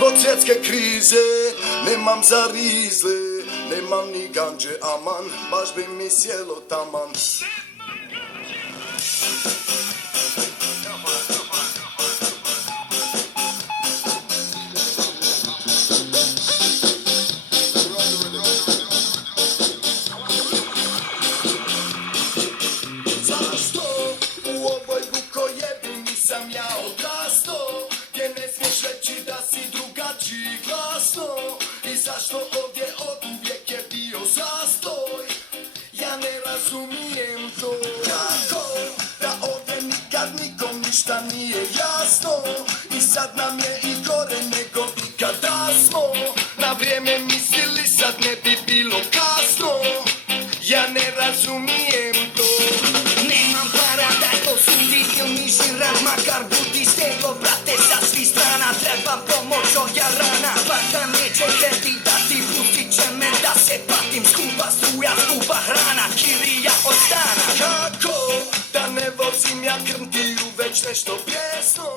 Zbog svjetske krize nemam za rizle, nemam ni ganđe aman, baš bi mi sjelo taman. Zašto u ovoj vukojebi nisam ja odrastao, gdje ne smiješ reći da si drugačiji glasno? I zašto ovdje oduvijek je bio zastoj? Ja ne razumijem to. Kako da ovdje nikad nikom ništa nije jasno? I sad nam je i gore nego ikada smo na vrijeme mislili, sad ne bi bilo kasno. Ja ne razumijem to. Nemam para da to suditim ni žiran, makar budi steglo, brate, sa svih strana treba pomoć od jarana. Bata neće tebi dati, pustit će me da se patim, skupa struja, skupa hrana, kirija od stana. Kako da ne vozim ja krntiju već nešto pjesno?